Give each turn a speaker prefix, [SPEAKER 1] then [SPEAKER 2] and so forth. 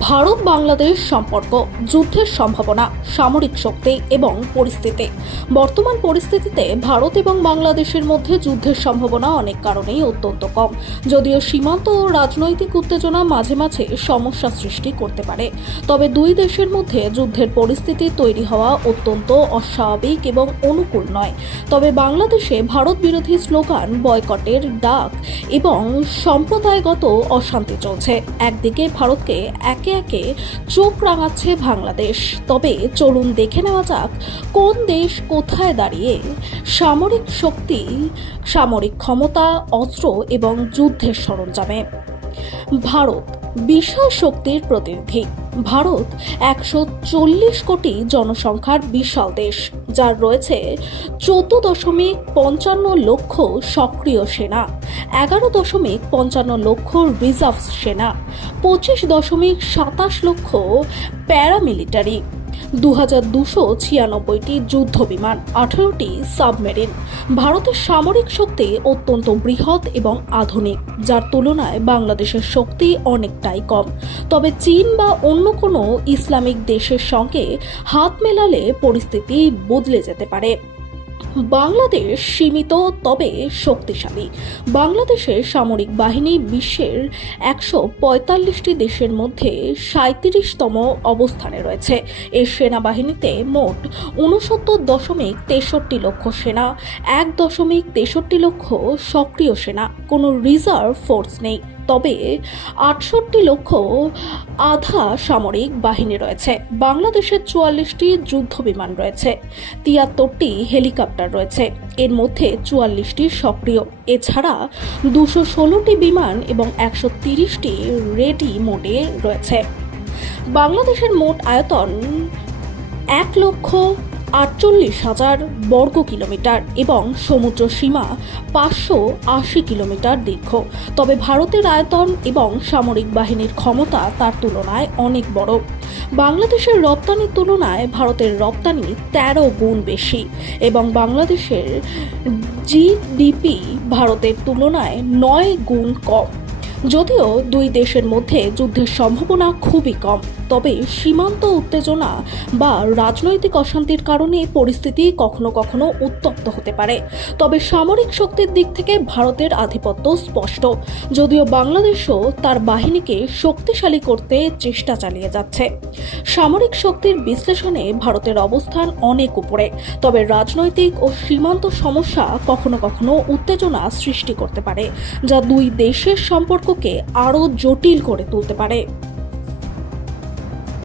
[SPEAKER 1] ভারত বাংলাদেশ সম্পর্ক, যুদ্ধের সম্ভাবনা, সামরিক শক্তি এবং পরিস্থিতি। বর্তমান পরিস্থিতিতে ভারত এবং বাংলাদেশের মধ্যে যুদ্ধের সম্ভাবনা অনেক কারণেই অত্যন্ত কম। যদিও সীমান্ত ও রাজনৈতিক উত্তেজনা মাঝে মাঝে সমস্যা সৃষ্টি করতে পারে। তবে দুই দেশের মধ্যে যুদ্ধের পরিস্থিতি তৈরি হওয়া অত্যন্ত অস্বাভাবিক এবং অনুকূল নয়। তবে বাংলাদেশে ভারত বিরোধী স্লোগান বয়কটের ডাক এবং সম্প্রদায়গত অশান্তি চলছে। একদিকে ভারতকে একে একে একে চোখ রাঙাচ্ছে বাংলাদেশ। তবে চলুন দেখে নেওয়া যাক, কোন দেশ কোথায় দাঁড়িয়ে সামরিক শক্তি, সামরিক ক্ষমতা, অস্ত্র এবং যুদ্ধের সরঞ্জামে? ভারত, বিশাল শক্তির প্রতিনিধি। ভারত একশো চল্লিশ কোটি জনসংখ্যার বিশাল দেশ, যার রয়েছে চোদ্দ দশমিক পঞ্চান্ন লক্ষ সক্রিয় সেনা, এগারো দশমিক পঞ্চান্ন লক্ষ রিজার্ভ সেনা, পঁচিশ দশমিক সাতাশ লক্ষ প্যারামিলিটারি দু হাজার দুশো ছিয়ানব্বইটি যুদ্ধ বিমান আঠারোটি সাবমেরিন। ভারতের সামরিক শক্তি অত্যন্ত বৃহৎ এবং আধুনিক, যার তুলনায় বাংলাদেশের শক্তি অনেকটাই কম। তবে চীন বা অন্য কোনো ইসলামিক দেশের সঙ্গে হাত মেলালে পরিস্থিতি বদলে যেতে পারে। বাংলাদেশ সীমিত, তবে শক্তিশালী। বাংলাদেশের সামরিক বাহিনী বিশ্বের একশো পঁয়তাল্লিশটি দেশের মধ্যে সাঁত্রিশতম অবস্থানে রয়েছে। এর সেনাবাহিনীতে মোট উনসত্তর দশমিক তেষট্টি লক্ষ সেনা, এক দশমিক তেষট্টি লক্ষ সক্রিয় সেনা। কোনো রিজার্ভ ফোর্স নেই। তবে আটষট্টি লক্ষ আধা সামরিক বাহিনী রয়েছে। বাংলাদেশের চুয়াল্লিশটি যুদ্ধ বিমান রয়েছে। তিয়াত্তরটি হেলিকপ্টার রয়েছে। এর মধ্যে চুয়াল্লিশটি সক্রিয়। এছাড়া দুশো ষোলোটি বিমান এবং একশো তিরিশটি রেডি মোডে রয়েছে। বাংলাদেশের মোট আয়তন এক লক্ষ আটচল্লিশ হাজার বর্গ কিলোমিটার এবং সমুদ্র সীমা পাঁচশো আশি কিলোমিটার দীর্ঘ। তবে ভারতের আয়তন এবং সামরিক বাহিনীর ক্ষমতা তার তুলনায় অনেক বড়। বাংলাদেশের রপ্তানির তুলনায় ভারতের রপ্তানি তেরো গুণ বেশি এবং বাংলাদেশের জিডিপি ভারতের তুলনায় নয় গুণ কম। যদিও দুই দেশের মধ্যে যুদ্ধের সম্ভাবনা খুবই কম, তবে সীমান্ত উত্তেজনা বা রাজনৈতিক অশান্তির কারণে পরিস্থিতি কখনো কখনো উত্তপ্ত হতে পারে। তবে সামরিক শক্তির দিক থেকে ভারতের আধিপত্য স্পষ্ট, যদিও বাংলাদেশও তার বাহিনীকে শক্তিশালী করতে চেষ্টা চালিয়ে যাচ্ছে। সামরিক শক্তির বিশ্লেষণে ভারতের অবস্থান অনেক উপরে, তবে রাজনৈতিক ও সীমান্ত সমস্যা কখনো কখনো উত্তেজনা সৃষ্টি করতে পারে, যা দুই দেশের সম্পর্ককে আরও জটিল করে তুলতে পারে।